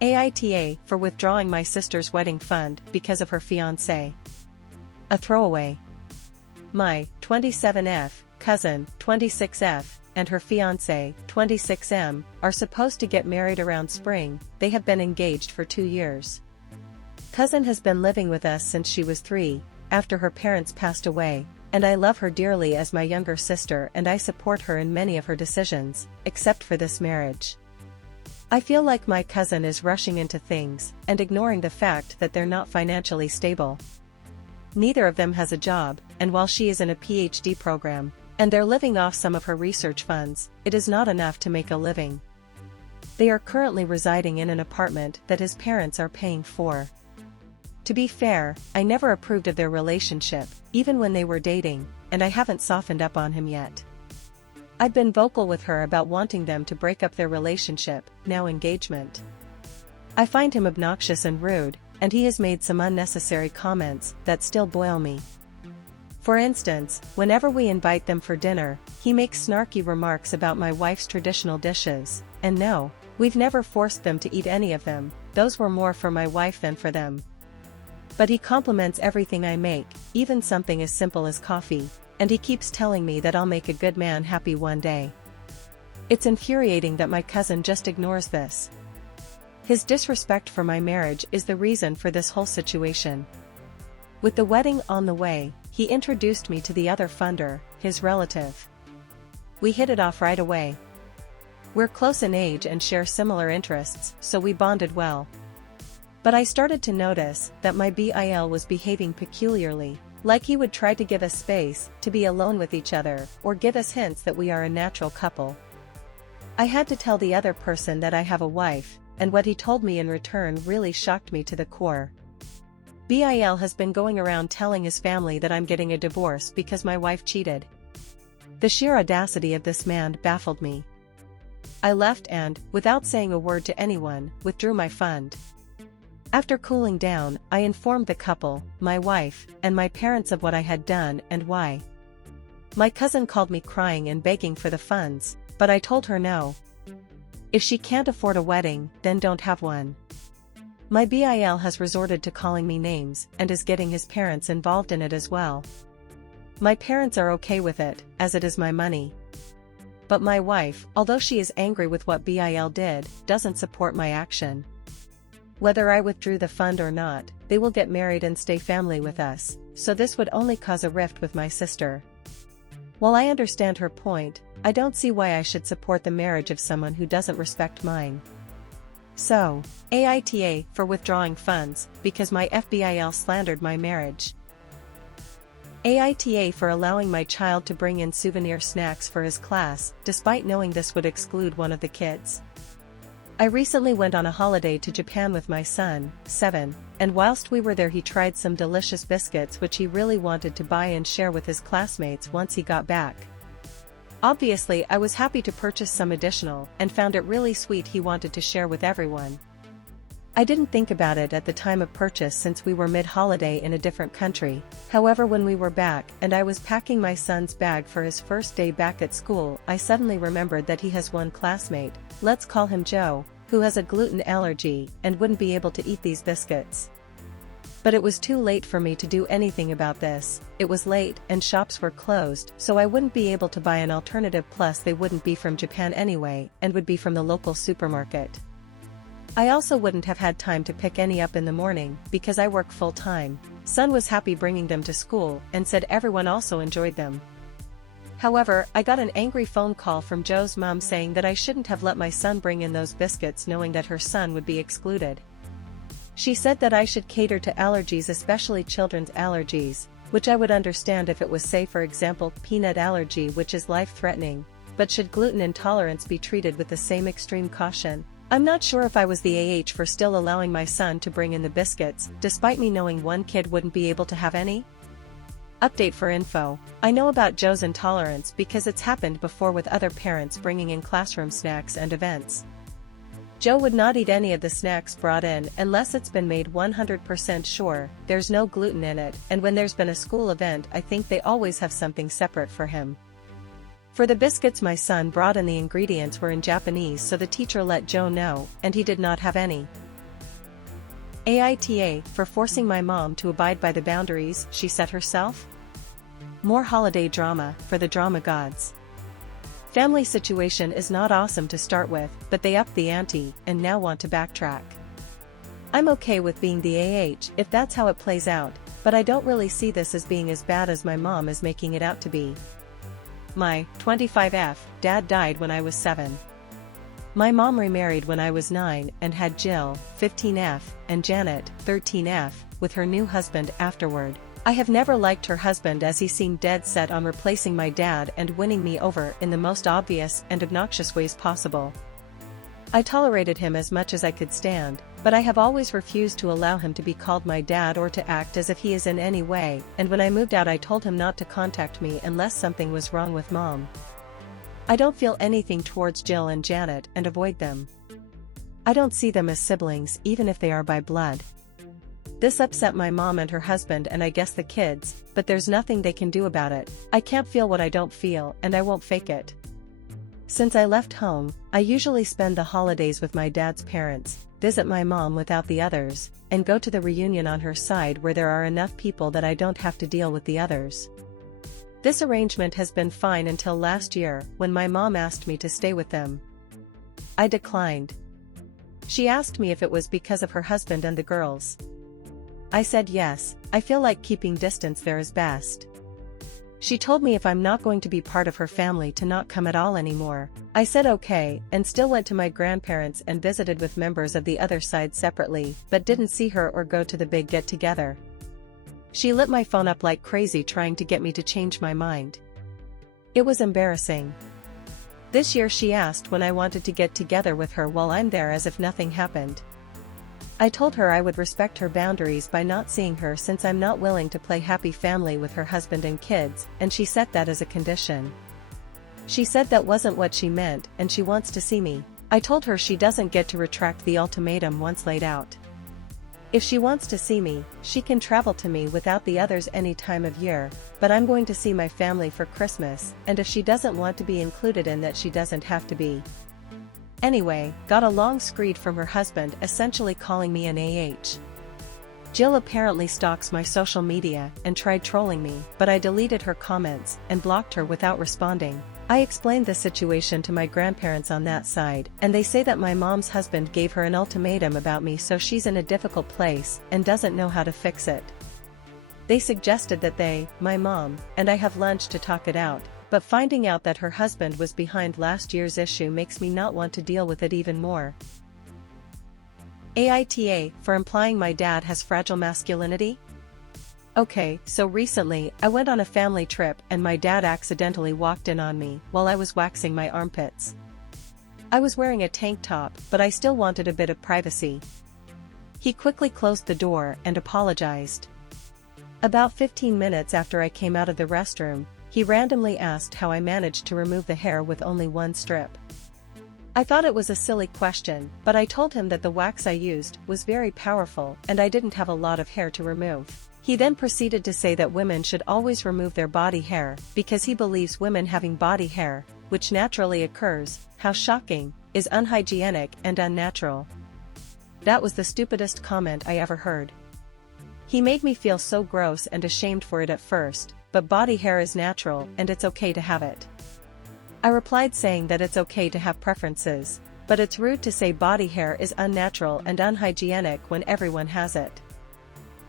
AITA for withdrawing my sister's wedding fund because of her fiancé. A throwaway. My 27F cousin, 26F, and her fiancé, 26M, are supposed to get married around spring. They have been engaged for 2 years. Cousin has been living with us since she was 3, after her parents passed away, and I love her dearly as my younger sister and I support her in many of her decisions, except for this marriage. I feel like my cousin is rushing into things and ignoring the fact that they're not financially stable. Neither of them has a job, and while she is in a PhD program, and they're living off some of her research funds, it is not enough to make a living. They are currently residing in an apartment that his parents are paying for. To be fair, I never approved of their relationship, even when they were dating, and I haven't softened up on him yet. I've been vocal with her about wanting them to break up their relationship, now engagement. I find him obnoxious and rude, and he has made some unnecessary comments that still boil me. For instance, whenever we invite them for dinner, he makes snarky remarks about my wife's traditional dishes, and no, we've never forced them to eat any of them, those were more for my wife than for them. But he compliments everything I make, even something as simple as coffee, and he keeps telling me that I'll make a good man happy one day. It's infuriating that my cousin just ignores this. His disrespect for my marriage is the reason for this whole situation. With the wedding on the way, he introduced me to the other funder, his relative. We hit it off right away. We're close in age and share similar interests, so we bonded well. But I started to notice that my BIL was behaving peculiarly, like he would try to give us space to be alone with each other or give us hints that we are a natural couple. I had to tell the other person that I have a wife, and what he told me in return really shocked me to the core. BIL has been going around telling his family that I'm getting a divorce because my wife cheated. The sheer audacity of this man baffled me. I left and, without saying a word to anyone, withdrew my fund. After cooling down, I informed the couple, my wife, and my parents of what I had done and why. My cousin called me crying and begging for the funds, but I told her no. If she can't afford a wedding, then don't have one. My BIL has resorted to calling me names and is getting his parents involved in it as well. My parents are okay with it, as it is my money. But my wife, although she is angry with what BIL did, doesn't support my action. Whether I withdrew the fund or not, they will get married and stay family with us, so this would only cause a rift with my sister. While I understand her point, I don't see why I should support the marriage of someone who doesn't respect mine. So, AITA for withdrawing funds, because my FBIL slandered my marriage. AITA for allowing my child to bring in souvenir snacks for his class, despite knowing this would exclude one of the kids. I recently went on a holiday to Japan with my son, 7, and whilst we were there he tried some delicious biscuits which he really wanted to buy and share with his classmates once he got back. Obviously I was happy to purchase some additional and found it really sweet he wanted to share with everyone. I didn't think about it at the time of purchase since we were mid-holiday in a different country, however when we were back and I was packing my son's bag for his first day back at school I suddenly remembered that he has one classmate, let's call him Joe, who has a gluten allergy and wouldn't be able to eat these biscuits. But it was too late for me to do anything about this, it was late and shops were closed so I wouldn't be able to buy an alternative plus they wouldn't be from Japan anyway and would be from the local supermarket. I also wouldn't have had time to pick any up in the morning because I work full-time. Son was happy bringing them to school and said everyone also enjoyed them. However, I got an angry phone call from Joe's mom saying that I shouldn't have let my son bring in those biscuits knowing that her son would be excluded. She said that I should cater to allergies, especially children's allergies, which I would understand if it was, say for example, peanut allergy which is life-threatening, but should gluten intolerance be treated with the same extreme caution? I'm not sure if I was the AH for still allowing my son to bring in the biscuits, despite me knowing one kid wouldn't be able to have any. Update for info, I know about Joe's intolerance because it's happened before with other parents bringing in classroom snacks and events. Joe would not eat any of the snacks brought in unless it's been made 100% sure there's no gluten in it, and when there's been a school event I think they always have something separate for him. For the biscuits my son brought in the ingredients were in Japanese so the teacher let Joe know, and he did not have any. AITA for forcing my mom to abide by the boundaries she set herself? More holiday drama for the drama gods. Family situation is not awesome to start with, but they upped the ante and now want to backtrack. I'm okay with being the AH if that's how it plays out, but I don't really see this as being as bad as my mom is making it out to be. My 25F dad died when I was 7. My mom remarried when I was 9 and had Jill, 15F, and Janet, 13F, with her new husband afterward. I have never liked her husband as he seemed dead set on replacing my dad and winning me over in the most obvious and obnoxious ways possible. I tolerated him as much as I could stand, but I have always refused to allow him to be called my dad or to act as if he is in any way, and when I moved out I told him not to contact me unless something was wrong with mom. I don't feel anything towards Jill and Janet and avoid them. I don't see them as siblings even if they are by blood. This upset my mom and her husband and I guess the kids, but there's nothing they can do about it. I can't feel what I don't feel and I won't fake it. Since I left home, I usually spend the holidays with my dad's parents, visit my mom without the others, and go to the reunion on her side where there are enough people that I don't have to deal with the others. This arrangement has been fine until last year when my mom asked me to stay with them. I declined. She asked me if it was because of her husband and the girls. I said yes, I feel like keeping distance there is best. She told me if I'm not going to be part of her family to not come at all anymore. I said okay, and still went to my grandparents and visited with members of the other side separately, but didn't see her or go to the big get-together. She lit my phone up like crazy trying to get me to change my mind. It was embarrassing. This year she asked when I wanted to get together with her while I'm there as if nothing happened. I told her I would respect her boundaries by not seeing her since I'm not willing to play happy family with her husband and kids, and she set that as a condition. She said that wasn't what she meant and she wants to see me. I told her she doesn't get to retract the ultimatum once laid out. If she wants to see me, she can travel to me without the others any time of year, but I'm going to see my family for Christmas, and if she doesn't want to be included in that she doesn't have to be. Anyway, got a long screed from her husband essentially calling me an AH. Jill apparently stalks my social media and tried trolling me, but I deleted her comments and blocked her without responding. I explained the situation to my grandparents on that side, and they say that my mom's husband gave her an ultimatum about me so she's in a difficult place and doesn't know how to fix it. They suggested that they, my mom, and I have lunch to talk it out. But finding out that her husband was behind last year's issue makes me not want to deal with it even more. AITA for implying my dad has fragile masculinity? Okay, so recently, I went on a family trip and my dad accidentally walked in on me while I was waxing my armpits. I was wearing a tank top, but I still wanted a bit of privacy. He quickly closed the door and apologized. About 15 minutes after I came out of the restroom, he randomly asked how I managed to remove the hair with only one strip. I thought it was a silly question, but I told him that the wax I used was very powerful and I didn't have a lot of hair to remove. He then proceeded to say that women should always remove their body hair because he believes women having body hair, which naturally occurs, how shocking, is unhygienic and unnatural. That was the stupidest comment I ever heard. He made me feel so gross and ashamed for it at first, but body hair is natural and it's okay to have it. I replied saying that it's okay to have preferences, but it's rude to say body hair is unnatural and unhygienic when everyone has it.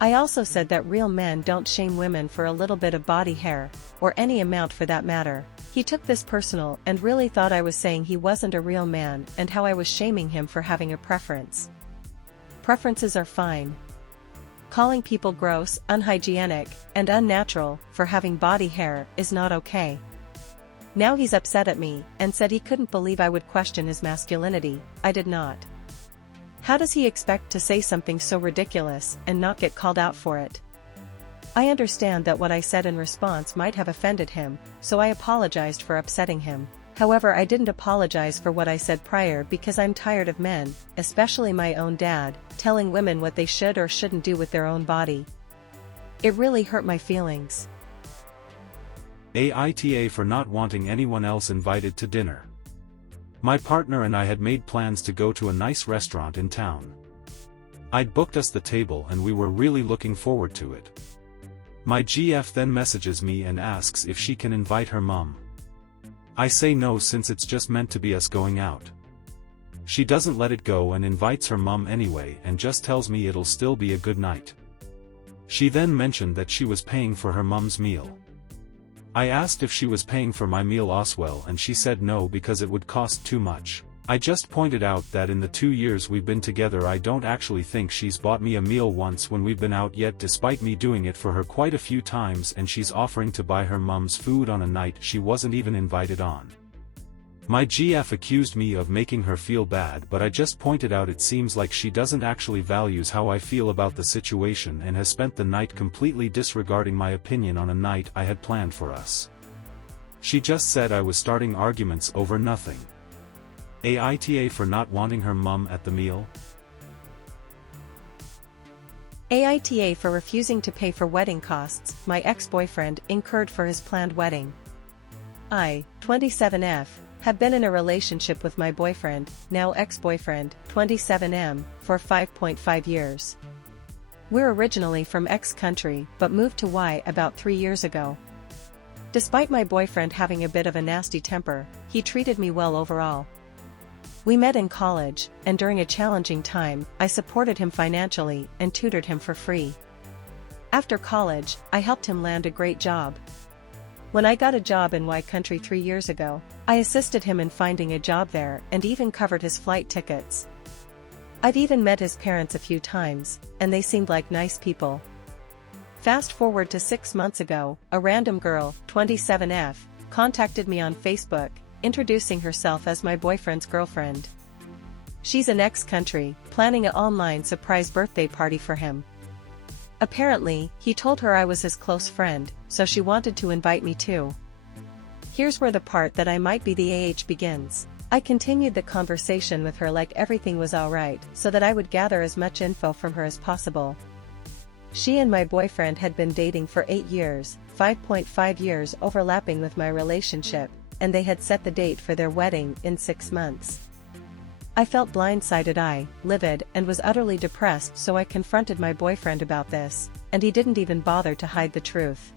I also said that real men don't shame women for a little bit of body hair, or any amount for that matter. He took this personal and really thought I was saying he wasn't a real man and how I was shaming him for having a preference. Preferences are fine. Calling people gross, unhygienic, and unnatural for having body hair is not okay. Now he's upset at me and said he couldn't believe I would question his masculinity. I did not. How does he expect to say something so ridiculous and not get called out for it? I understand that what I said in response might have offended him, so I apologized for upsetting him. However, I didn't apologize for what I said prior because I'm tired of men, especially my own dad, telling women what they should or shouldn't do with their own body. It really hurt my feelings. AITA for not wanting anyone else invited to dinner. My partner and I had made plans to go to a nice restaurant in town. I'd booked us the table and we were really looking forward to it. My GF then messages me and asks if she can invite her mum. I say no since it's just meant to be us going out. She doesn't let it go and invites her mum anyway and just tells me it'll still be a good night. She then mentioned that she was paying for her mum's meal. I asked if she was paying for my meal as well and she said no because it would cost too much. I just pointed out that in the 2 years we've been together I don't actually think she's bought me a meal once when we've been out yet, despite me doing it for her quite a few times, and she's offering to buy her mum's food on a night she wasn't even invited on. My GF accused me of making her feel bad, but I just pointed out it seems like she doesn't actually values how I feel about the situation and has spent the night completely disregarding my opinion on a night I had planned for us. She just said I was starting arguments over nothing. AITA for not wanting her mum at the meal? AITA for refusing to pay for wedding costs my ex-boyfriend incurred for his planned wedding. I, 27F, have been in a relationship with my boyfriend, now ex-boyfriend, 27M, for 5.5 years. We're originally from X country but moved to Y about 3 years ago. Despite my boyfriend having a bit of a nasty temper, he treated me well overall. We met in college, and during a challenging time, I supported him financially and tutored him for free. After college, I helped him land a great job. When I got a job in Y country 3 years ago, I assisted him in finding a job there and even covered his flight tickets. I've even met his parents a few times, and they seemed like nice people. Fast forward to 6 months ago, a random girl, 27F, contacted me on Facebook, introducing herself as my boyfriend's girlfriend. She's in X country, planning an online surprise birthday party for him. Apparently, he told her I was his close friend, so she wanted to invite me too. Here's where the part that I might be the AH begins. I continued the conversation with her like everything was alright, so that I would gather as much info from her as possible. She and my boyfriend had been dating for 8 years, 5.5 years overlapping with my relationship, and they had set the date for their wedding in 6 months. I felt blindsided, livid, and was utterly depressed, so I confronted my boyfriend about this, and he didn't even bother to hide the truth.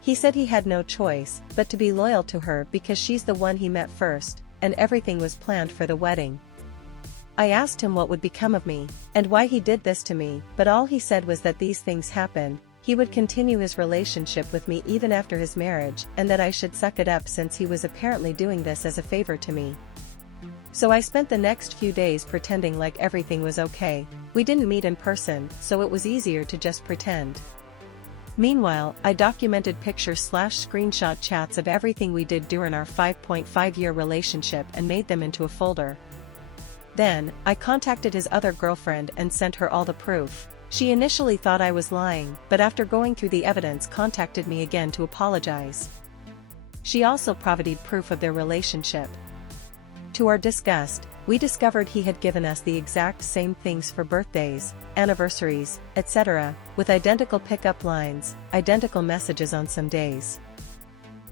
He said he had no choice but to be loyal to her because she's the one he met first, and everything was planned for the wedding. I asked him what would become of me, and why he did this to me, but all he said was that these things happen, he would continue his relationship with me even after his marriage, and that I should suck it up since he was apparently doing this as a favor to me. So I spent the next few days pretending like everything was okay. We didn't meet in person, so it was easier to just pretend. Meanwhile, I documented picture/screenshot chats of everything we did during our 5.5-year relationship and made them into a folder. Then, I contacted his other girlfriend and sent her all the proof. She initially thought I was lying, but after going through the evidence contacted me again to apologize. She also provided proof of their relationship. To our disgust, we discovered he had given us the exact same things for birthdays, anniversaries, etc., with identical pickup lines, identical messages on some days.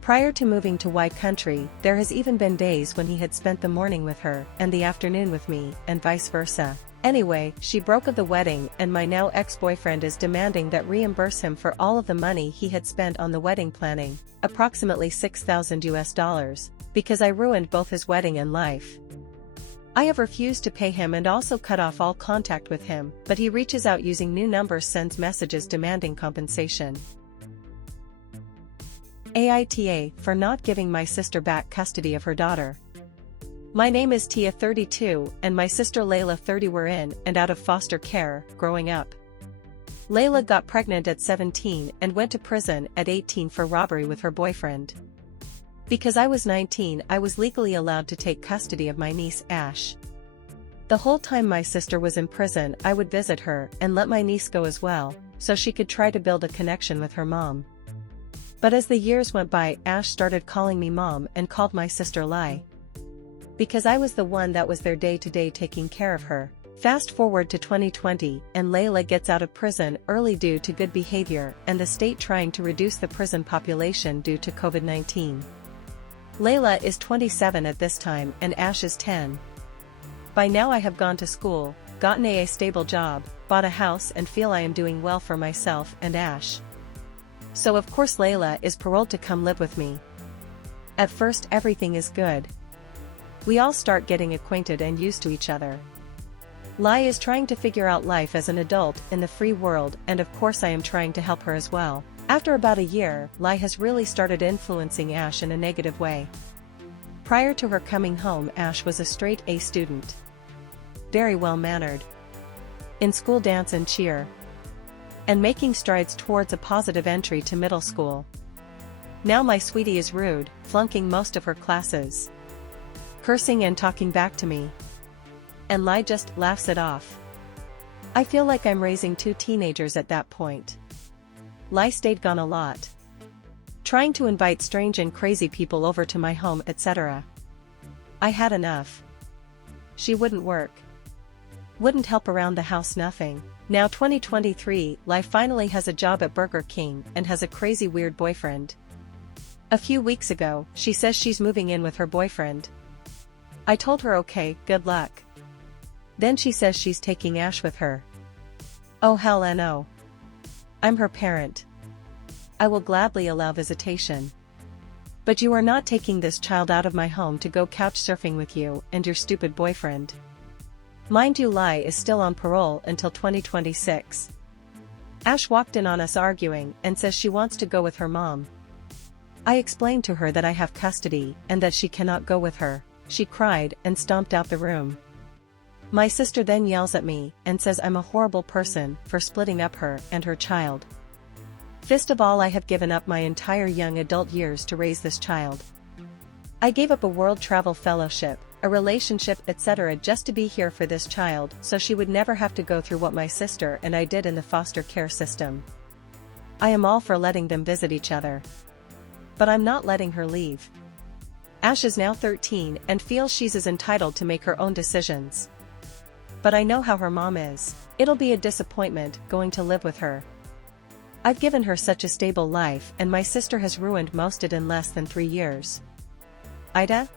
Prior to moving to Y country, there has even been days when he had spent the morning with her and the afternoon with me, and vice versa. Anyway, she broke up the wedding and my now ex-boyfriend is demanding that reimburse him for all of the money he had spent on the wedding planning, approximately $6,000, because I ruined both his wedding and life. I have refused to pay him and also cut off all contact with him, but he reaches out using new numbers, sends messages demanding compensation. AITA for not giving my sister back custody of her daughter. My name is Tia, 32, and my sister Layla, 30, were in and out of foster care growing up. Layla got pregnant at 17 and went to prison at 18 for robbery with her boyfriend. Because I was 19, I was legally allowed to take custody of my niece, Ash. The whole time my sister was in prison, I would visit her and let my niece go as well, so she could try to build a connection with her mom. But as the years went by, Ash started calling me mom and called my sister Lai. Because I was the one that was there day-to-day taking care of her. Fast forward to 2020, and Layla gets out of prison early due to good behavior and the state trying to reduce the prison population due to COVID-19. Layla is 27 at this time and Ash is 10. By now I have gone to school, gotten a stable job, bought a house and feel I am doing well for myself and Ash. So of course Layla is paroled to come live with me. At first everything is good. We all start getting acquainted and used to each other. Lai is trying to figure out life as an adult in the free world, and of course I am trying to help her as well. After about a year, Lai has really started influencing Ash in a negative way. Prior to her coming home, Ash was a straight A student. Very well-mannered. In school dance and cheer. And making strides towards a positive entry to middle school. Now my sweetie is rude, flunking most of her classes. Cursing and talking back to me. And Lai just laughs it off. I feel like I'm raising two teenagers at that point. Lai stayed gone a lot. Trying to invite strange and crazy people over to my home, etc. I had enough. She wouldn't work. Wouldn't help around the house, nothing. Now 2023, Lai finally has a job at Burger King and has a crazy weird boyfriend. A few weeks ago, she says she's moving in with her boyfriend. I told her okay, good luck. Then she says she's taking Ash with her. Oh hell no. I'm her parent. I will gladly allow visitation. But you are not taking this child out of my home to go couch surfing with you and your stupid boyfriend. Mind you, Lai is still on parole until 2026. Ash walked in on us arguing and says she wants to go with her mom. I explained to her that I have custody and that she cannot go with her. She cried and stomped out the room. My sister then yells at me and says I'm a horrible person for splitting up her and her child. First of all, I have given up my entire young adult years to raise this child. I gave up a world travel fellowship, a relationship, etc. just to be here for this child so she would never have to go through what my sister and I did in the foster care system. I am all for letting them visit each other. But I'm not letting her leave. Ash is now 13 and feels she's as entitled to make her own decisions. But I know how her mom is. It'll be a disappointment going to live with her. I've given her such a stable life and my sister has ruined most it in less than 3 years. Ida?